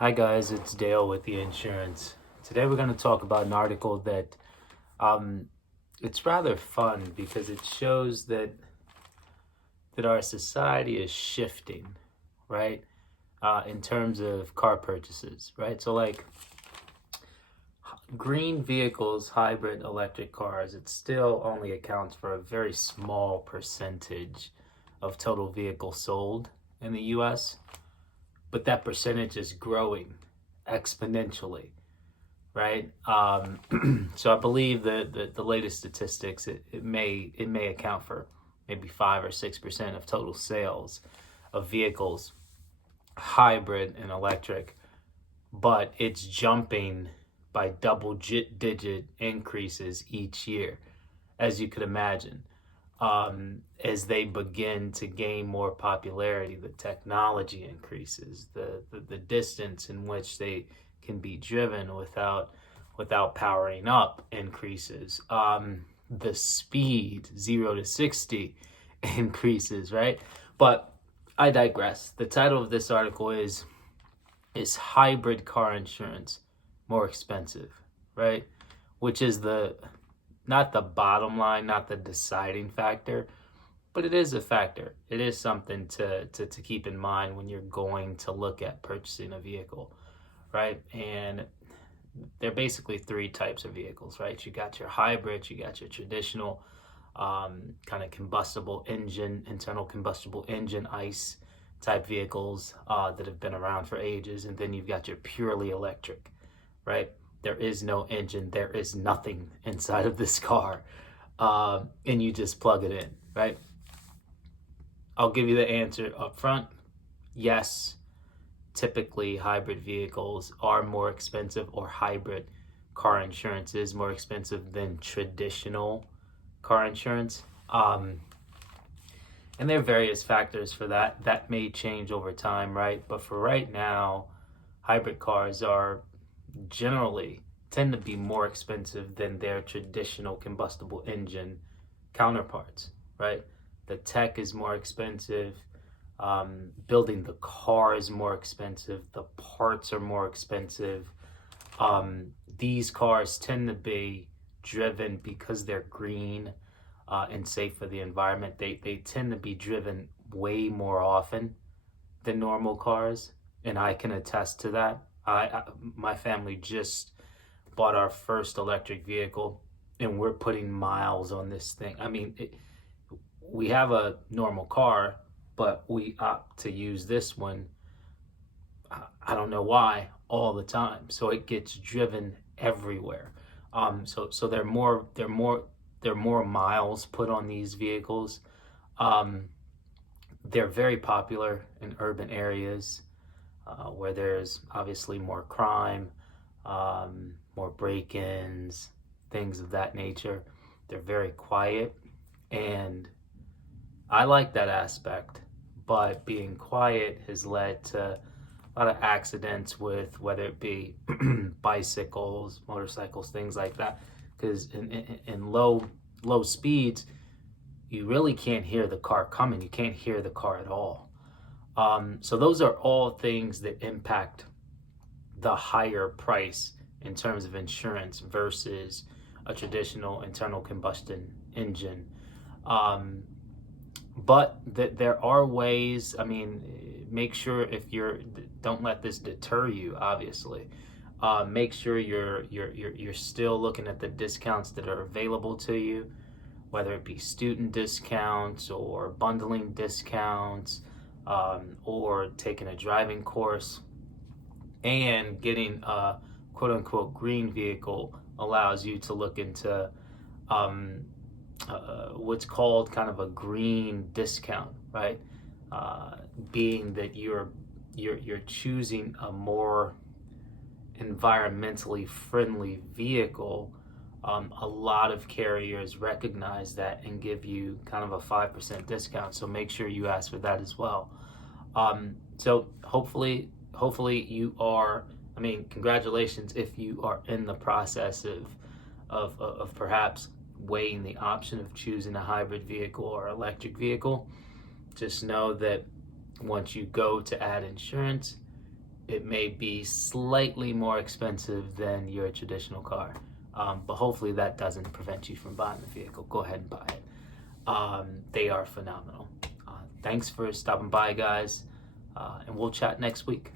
Hi guys, it's Dale with the insurance. Today we're going to talk about an article that um, it's rather fun because it shows that our society is shifting, right? In terms of car purchases, right? So like green vehicles, hybrid electric cars, it still only accounts for a very small percentage of total vehicles sold in the US, but that percentage is growing exponentially, right? So I believe that the latest statistics it may account for maybe 5 or 6% of total sales of vehicles, hybrid and electric, but it's jumping by double digit increases each year, as you could imagine. As they begin to gain more popularity, the technology increases, the distance in which they can be driven without powering up increases. The speed 0 to 60 increases, right? But I digress. The title of this article is hybrid car insurance more expensive, right? Which is the not the bottom line, not the deciding factor, but it is a factor. It is something to keep in mind when you're going to look at purchasing a vehicle, right? And there are basically three types of vehicles, right? You got your hybrid, you got your traditional kind of combustible engine, internal combustible engine, ICE type vehicles that have been around for ages. And then you've got your purely electric, right? There is no engine, there is nothing inside of this car, and you just plug it in, right? I'll give you the answer up front. Yes, typically hybrid vehicles are more expensive, or hybrid car insurance is more expensive than traditional car insurance. And there are various factors for that. That may change over time, right? But for right now, hybrid cars are generally tend to be more expensive than their traditional combustible engine counterparts, right? The tech is more expensive. Building the car is more expensive. The parts are more expensive. These cars tend to be driven because they're green and safe for the environment. They tend to be driven way more often than normal cars, and I can attest to that. My family just bought our first electric vehicle, and we're putting miles on this thing. I mean, we have a normal car, but we opt to use this one. I don't know why, all the time. So it gets driven everywhere. So there are more miles put on these vehicles. Um, they're very popular in urban areas where there's obviously more crime, more break-ins, things of that nature. They're very quiet, and I like that aspect, but being quiet has led to a lot of accidents with whether it be bicycles, motorcycles, things like that. Because in low speeds, you really can't hear the car coming. You can't hear the car at all. So those are all things that impact the higher price in terms of insurance versus a traditional internal combustion engine. Um, but there are ways. I mean, make sure if don't let this deter you. Obviously, make sure you're still looking at the discounts that are available to you, whether it be student discounts or bundling discounts, or taking a driving course. And getting a quote unquote green vehicle allows you to look into um, what's called kind of a green discount, right? Being that you're choosing a more environmentally friendly vehicle. A lot of carriers recognize that and give you kind of a 5% discount. So make sure you ask for that as well. So hopefully you are. I mean, congratulations if you are in the process of perhaps weighing the option of choosing a hybrid vehicle or electric vehicle. Just know that once you go to add insurance, it may be slightly more expensive than your traditional car. But hopefully that doesn't prevent you from buying the vehicle. Go ahead and buy it. They are phenomenal. Thanks for stopping by, guys, and we'll chat next week.